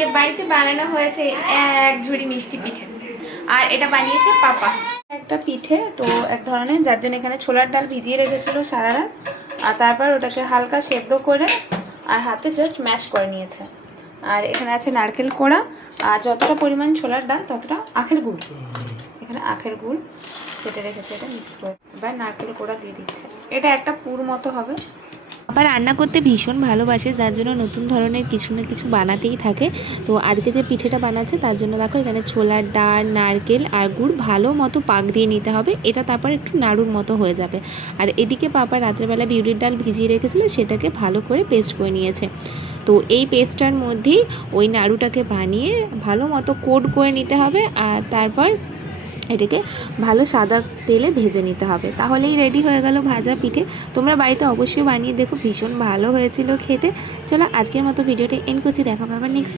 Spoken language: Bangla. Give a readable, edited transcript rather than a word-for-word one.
আজকে বাড়িতে বানানো হয়েছে এক ঝুড়ি মিষ্টি পিঠে, আর এটা বানিয়েছে পাপা। একটা পিঠে তো এক ধরনের, যার জন্য এখানে ছোলার ডাল ভিজিয়ে রেখেছিল সারা রাত, আর তারপর ওটাকে হালকা সেদ্ধ করে আর হাতে জাস্ট ম্যাশ করে নিয়েছে। আর এখানে আছে নারকেল কোড়া, আর যতটা পরিমাণ ছোলার ডাল ততটা আখের গুড়, এখানে আখের গুড় কেটে রেখেছে, এটা মিক্স করে এবার নারকেল কোড়া দিয়ে দিচ্ছে। এটা একটা পুর মতো হবে। আবার রান্না করতে ভীষণ ভালোবাসে, যার জন্য নতুন ধরনের কিছু না কিছু বানাতেই থাকে। তো আজকে যে পিঠেটা বানাচ্ছে তার জন্য দেখো এখানে ছোলার ডাল, নারকেল আর গুড় ভালো মতো পাক দিয়ে নিতে হবে, এটা তারপর একটু নাড়ুর মতো হয়ে যাবে। আর এদিকে পাপা রাত্রেবেলা বিউলির ডাল ভিজিয়ে রেখেছিল, সেটাকে ভালো করে পেস্ট করে নিয়েছে। তো এই পেস্টটার মধ্যেই ওই নাড়ুটাকে বানিয়ে ভালো মতো কোট করে নিতে হবে, আর তারপর এটাকে ভালো সাদা তেলে ভেজে নিতে হবে, তাহলেই রেডি হয়ে গেল ভাজা পিঠে। তোমরা বাড়িতে অবশ্যই বানিয়ে দেখো, ভীষণ ভালো হয়েছিল খেতে। চলো আজকের মতো ভিডিওটা এন্ড করছি, দেখা হবে আবার নেক্সট।